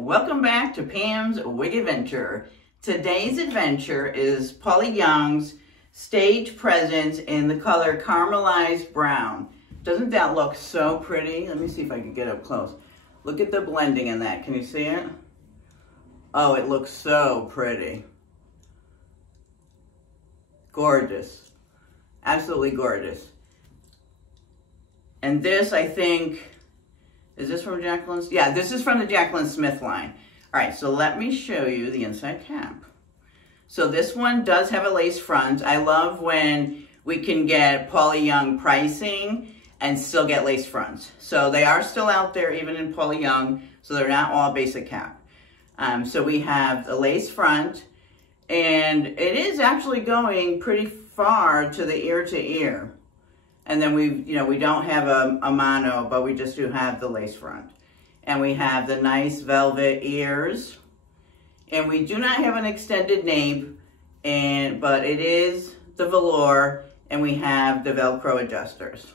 Welcome back to Pam's Wig Adventure. Today's adventure is Paula Young's stage presence in the color Carmelized Brown. Doesn't that look so pretty? Let me see if I can get up close. Look at the blending in that. Can you see it? Oh, it looks so pretty. Gorgeous. Absolutely gorgeous. And this, I think, is this from Jaclyn's? Yeah, this is from the Jaclyn Smith line. All right, so let me show you the inside cap. So this one does have a lace front. I love when we can get Paula Young pricing and still get lace fronts. So they are still out there, even in Paula Young, so they're not all basic cap. So we have the lace front, and it is actually going pretty far to the ear to ear. And then we don't have a mono, but we just do have the lace front. And we have the nice velvet ears. And we do not have an extended nape, but it is the velour, and we have the Velcro adjusters.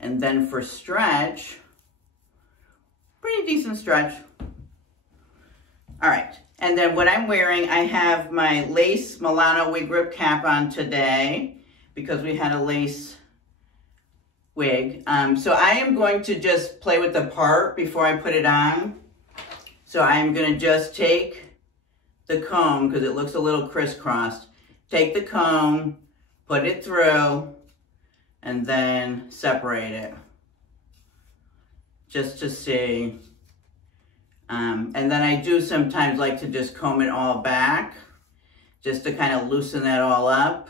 And then for stretch, pretty decent stretch. All right, and then what I'm wearing, I have my lace Milano wig grip cap on today because we had a lace wig. So I am going to just play with the part before I put it on. So I'm going to just take the comb, because it looks a little crisscrossed. Take the comb, put it through, and then separate it. Just to see. And then I do sometimes like to just comb it all back, just to kind of loosen that all up.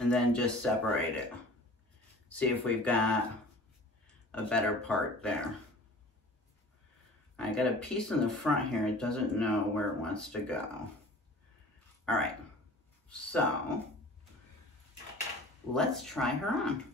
And then just separate it. See if we've got a better part there. I got a piece in the front here. It doesn't know where it wants to go. All right, so let's try her on.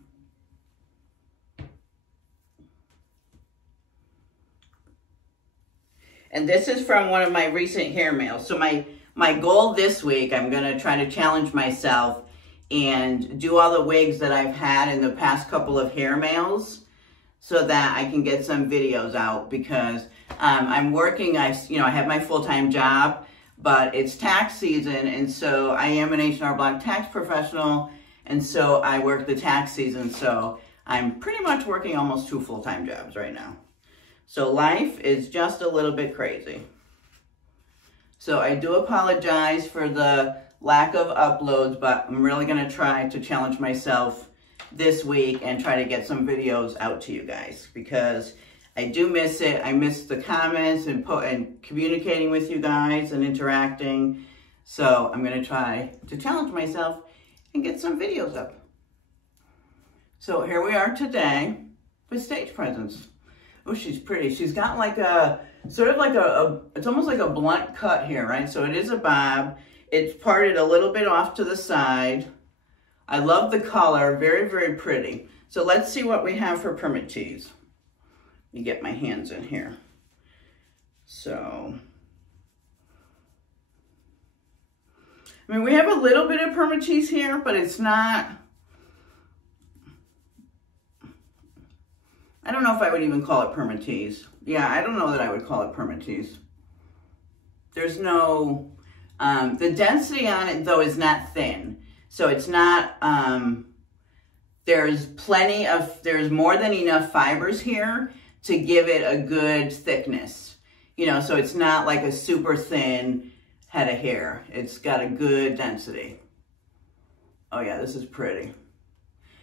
And this is from one of my recent hair mails. So my goal this week, I'm gonna try to challenge myself and do all the wigs that I've had in the past couple of hair mails so that I can get some videos out, because I'm working, I have my full-time job, but it's tax season, and so I am an H&R Block tax professional, and so I work the tax season, so I'm pretty much working almost 2 full-time jobs right now. So life is just a little bit crazy. So I do apologize for the lack of uploads, but I'm really going to try to challenge myself this week and try to get some videos out to you guys, because I do miss it. I miss the comments and communicating with you guys and interacting. So I'm going to try to challenge myself and get some videos up. So here we are today with stage presence. Oh, she's pretty. She's got like a, sort of like it's almost like a blunt cut here, right? So it is a bob. It's parted a little bit off to the side. I love the color, very, very pretty. So let's see what we have for permit tees. Let me get my hands in here. So, I mean, we have a little bit of permit tees here, but it's not, I don't know if I would even call it permit tees. Yeah, I don't know that I would call it permit tees. There's no, the density on it though is not thin. So it's not, there's more than enough fibers here to give it a good thickness. So it's not like a super thin head of hair. It's got a good density. Oh yeah, this is pretty.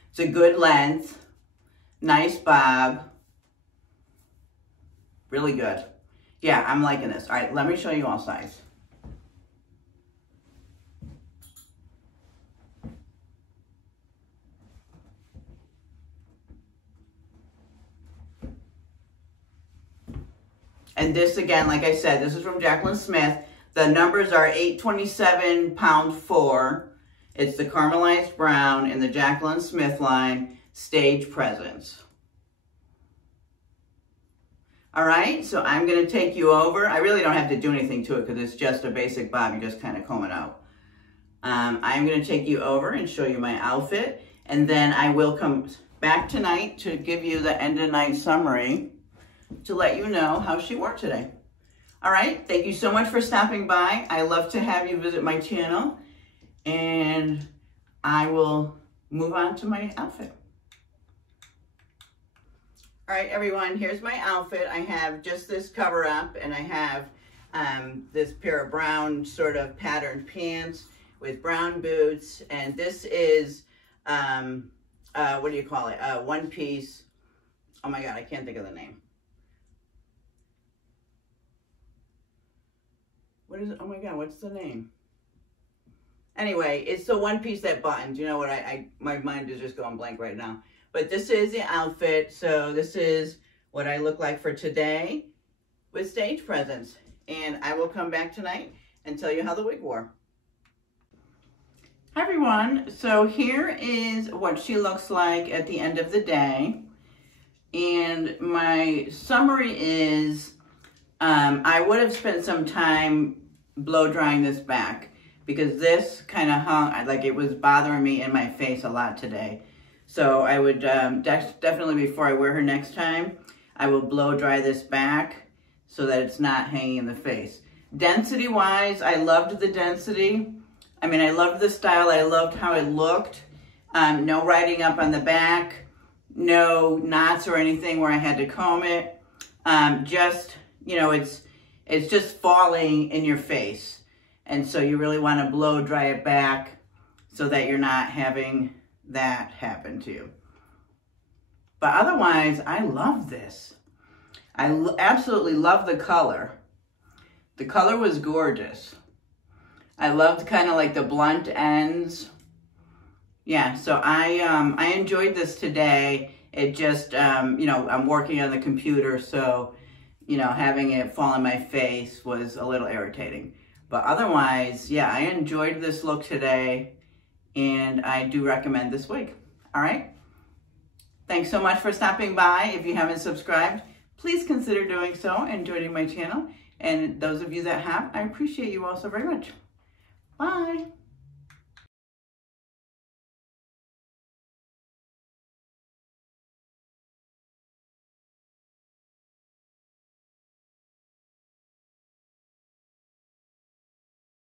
It's a good length, nice bob, really good. Yeah, I'm liking this. All right, let me show you all sides. And this, again, like I said, this is from Jaclyn Smith. The numbers are 827 pound 4. It's the Carmelized Brown in the Jaclyn Smith line, Stage Presence. All right, so I'm gonna take you over. I really don't have to do anything to it because it's just a basic bob. You just kind of comb it out. I'm gonna take you over and show you my outfit, and then I will come back tonight to give you the end of night summary to let you know how she wore today. All right, thank you so much for stopping by. I love to have you visit my channel, and I will move on to my outfit. All right, everyone, here's my outfit. I have just this cover up, and I have this pair of brown sort of patterned pants with brown boots, and this is, what do you call it? One piece. Oh my God, I can't think of the name. What is it? Oh my God, what's the name? Anyway, it's the one piece that buttons. You know what, my mind is just going blank right now. But this is the outfit. So this is what I look like for today with Stage Presence. And I will come back tonight and tell you how the wig wore. Hi everyone, so here is what she looks like at the end of the day. And my summary is, I would have spent some time blow drying this back because this kind of hung, like it was bothering me in my face a lot today. So I would definitely, before I wear her next time, I will blow dry this back so that it's not hanging in the face. Density wise, I loved the density. I mean, I loved the style. I loved how it looked. No riding up on the back, no knots or anything where I had to comb it. Just, you know, it's just falling in your face. And so you really want to blow dry it back so that you're not having that happen to you. But otherwise, I love this. I absolutely love the color. The color was gorgeous. I loved kind of like the blunt ends. Yeah, so I enjoyed this today. It just, you know, I'm working on the computer, so, you know, having it fall in my face was a little irritating. But otherwise, yeah, I enjoyed this look today, and I do recommend this wig. All right? Thanks so much for stopping by. If you haven't subscribed, please consider doing so and joining my channel. And those of you that have, I appreciate you all so very much. Bye.